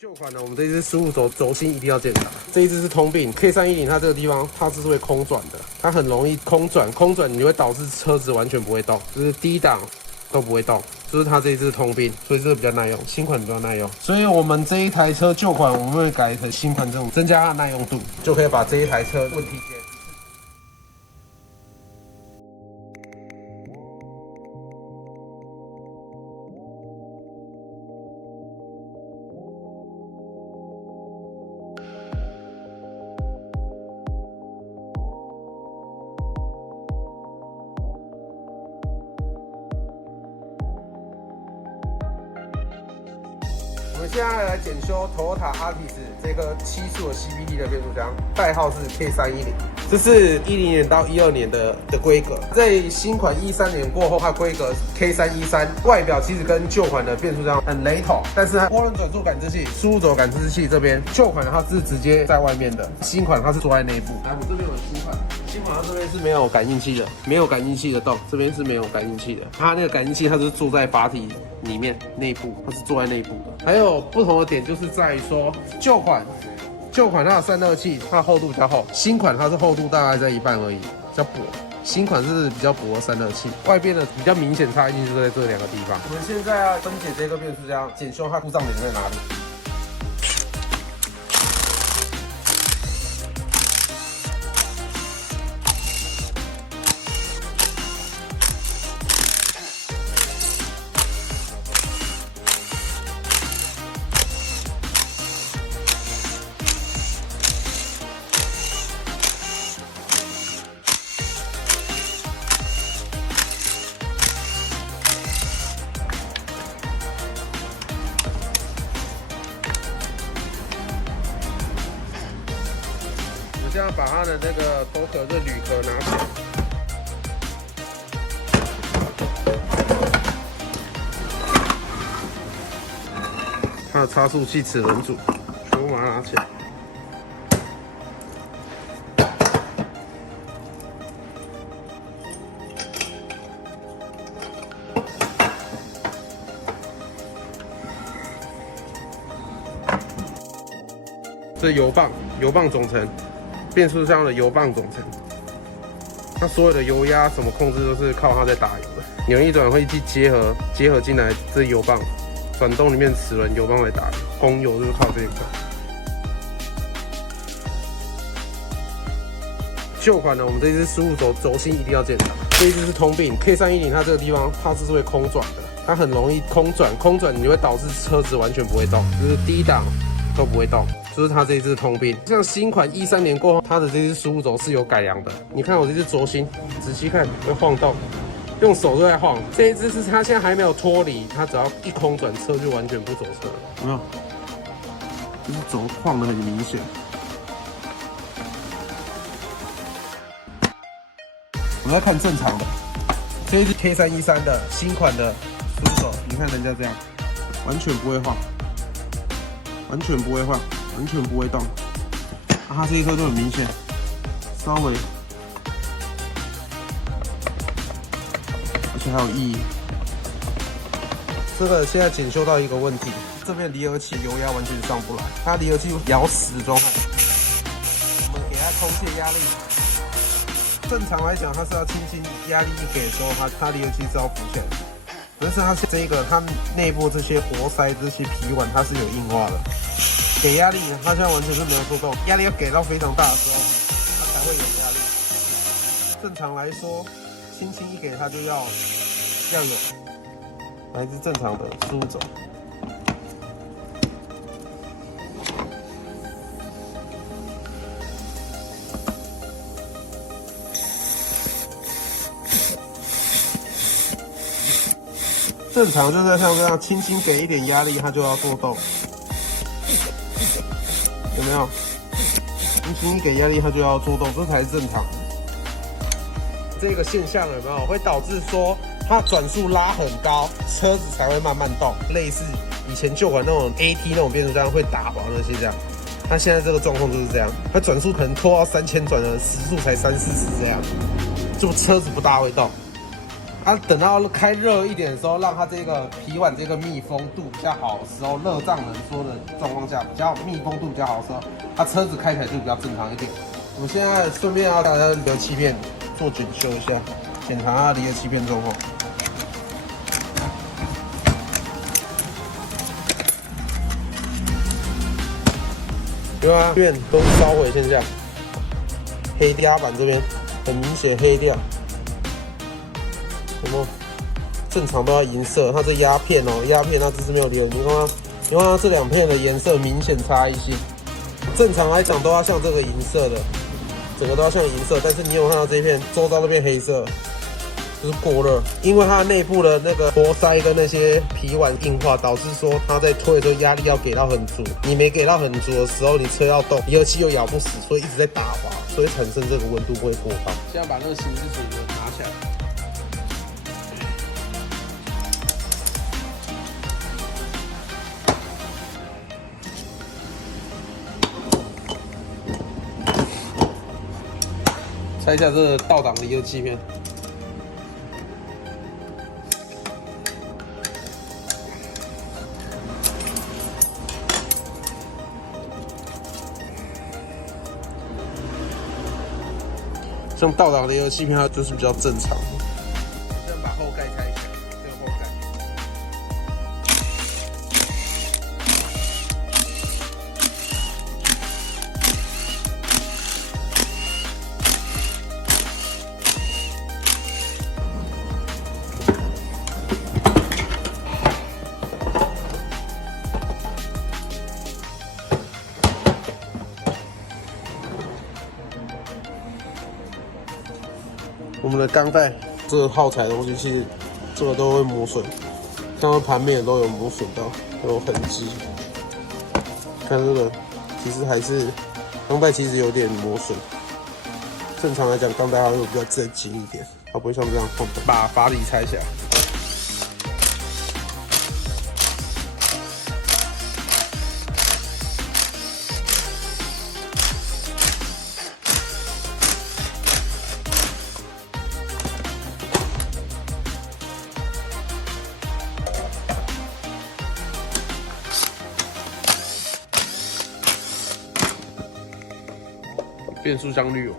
旧款的，我们这一支输入轴心一定要检查。这一支是通病 K310，它这个地方它是会空转的，它很容易空转，你会导致车子完全不会动，就是低档都不会动，就是它这一支通病，所以这个比较耐用，新款比较耐用。所以我们这一台车旧款我们会改成新款这种，增加它的耐用度，就可以把这一台车问题解决。 我们现在来检修 Toyota Altis 这个7速的 CVT 的变速箱，代号是 K310，这是10年到12年的规格。在新款13年过后，它规格 K313，外表其实跟旧款的变速箱很雷同，但是它涡轮转速感知器、输入轴感知器这边，旧款的它是直接在外面的，新款它是坐在内部。来，我这边有新款。 新款它这边是没有感应器的，没有感应器的洞，这边是没有感应器的。它那个感应器它是坐在阀体里面内部，它是坐在内部的。还有不同的点就是在于说，旧款它的散热器它的厚度比较厚，新款它是厚度大概在一半而已，比较薄。新款是比较薄的散热器，外边的比较明显差异就是在这两个地方。我们现在要分解这个变速箱，检修它故障点在哪里。 我现在把它的那个头壳的铝壳拿起来，它的差速器齿轮组全部把它拿起来。这油棒总成。 变速箱的油棒总成，它所有的油压什么控制都是靠它在打油的。扭力转会去结合进来这油棒，转动里面齿轮油棒来打油，供油就是靠这一块。旧款的我们这一支输入轴心一定要检查，这一支是通病 K310，它这个地方它是会空转的，它很容易空转你会导致车子完全不会动，就是低档都不会动。 就是它这一支通病，像新款13年过后，它的这支输入轴是有改良的。你看我这支轴心，仔细看会晃动，用手都在晃。这一支是它现在还没有脱离，它只要一空转车就完全不走车了，有没有？就是轴晃得很明显。我们来看正常的，这一支 K313的新款的输入轴，你看人家这样，完全不会晃，完全不会晃。 完全不会动，它这一颗就很明显，稍微，而且还有意义。这个现在检修到一个问题，这边离合器油压完全上不来，它离合器咬死的状态。我们给它空气压力，正常来讲它是要轻轻压力一给的时候，它离合器是要浮起来的。但是它这个它内部这些活塞这些皮管它是有硬化的。 给压力，它现在完全是没有做动，压力要给到非常大的时候，它才会有压力。正常来说，轻轻一给它就要有，来自正常的输入轴。正常就是像这样，轻轻给一点压力，它就要做动。 有没有？轻轻一给压力，它就要做动，这才是正常的。这个现象有没有会导致说它转速拉很高，车子才会慢慢动，类似以前旧款那种 AT 那种变速箱会打滑那些这样。它现在这个状况就是这样，它转速可能拖到3000转的时速才30、40这样，就车子不大会动。啊，等到开热一点的时候，让它这个皮碗这个密封度比较好的时候，热胀冷缩的状况下，比较密封度比较好的时候，它车子开起来就比较正常一点。我们现在顺便要把它离合器片做检修一下，检查它离合器片状况。对啊，片都是烧毁现象，黑压板这边很明显黑掉。有没有？正常都要银色，它这压片哦，压片它只是没有留。你看它，你看它这两片的颜色明显差异性。正常来讲都要像这个银色的，整个都要像银色，但是你有看到这一片周遭这片黑色，就是过热，因为它内部的那个活塞跟那些皮碗硬化，导致说它在推的时候压力要给到很足，你没给到很足的时候，你车要动，离合器又咬不死，所以一直在打滑，所以产生这个温度会过高。现在把那个行驶水源拿起来。拆一下这个倒档离合器片，像倒档离合器片，它就是比较正常的。现在把后盖拆一下，这个后盖。我们的钢带这个耗材的东西，其实这个都会磨损，像盘面都有磨损到，都有痕迹。看这个，其实还是钢带其实有点磨损。正常来讲，钢带它会比较正经一点，它不会像这样放。把阀底拆下来。变速箱滤网，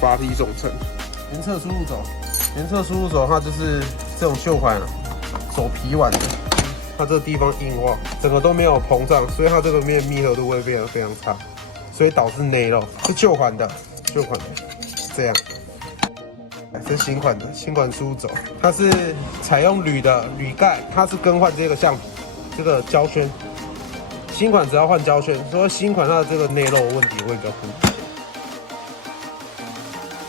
阀体总成，原侧输入轴，原侧输入轴它就是这种旧款走皮碗的，它这个地方硬化，整个都没有膨胀，所以它这个面密合度会变得非常差，所以导致内漏。是旧款的，旧款的这样。这是新款的，新款输入轴，它是采用铝的铝盖，它是更换这个橡这个胶圈。新款只要换胶圈，所以新款它的这个内漏问题会比较明显。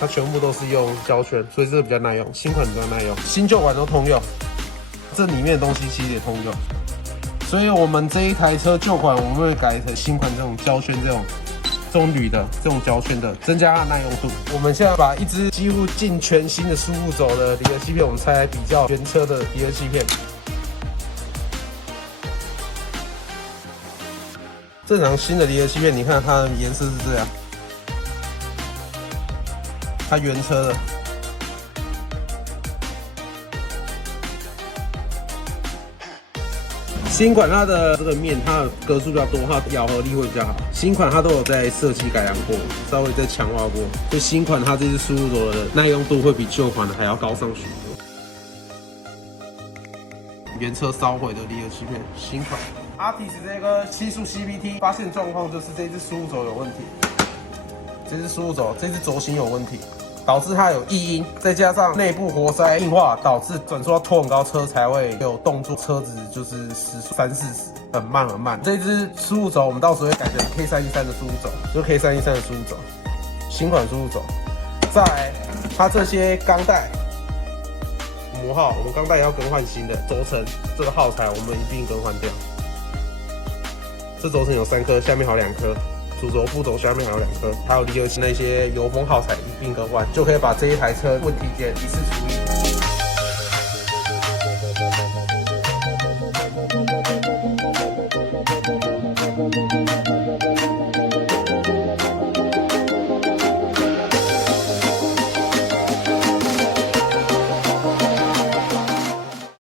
它全部都是用胶圈，所以这个比较耐用。新款比较耐用，新旧款都通用。这里面的东西其实也通用，所以我们这一台车旧款我们会改成新款这种胶圈，这种铝的这种胶圈的，增加它的耐用度。我们现在把一支几乎近全新的输入轴的离合器片，我们拆来比较原车的离合器片。正常新的离合器片，你看它的颜色是这样。它原车的，新款它的这个面，它的格数比较多，它的咬合力会比较好。新款它都有在设计改良过，稍微再强化过。就新款它这支输入轴的耐用度会比旧款的还要高上许多。原车烧毁的离合器片，新款。Artis 这个7速 CVT 发现状况就是这支输入轴有问题，这支输入轴这支轴型有问题。导致它有异音，再加上内部活塞硬化，导致转速要拖很高，车才会有动作，车子就是时速30-40，很慢很慢。这支输入轴我们到时候会改成 K313的输入轴，就是 K313的输入轴，新款输入轴。再来，它这些钢带磨耗，我们钢带也要更换新的，轴承这个耗材我们一并更换掉。这轴承有3颗，下面还有2颗，主轴、副轴下面还有2颗，还有离合器那些油封耗材一并更换，就可以把这一台车问题点一次处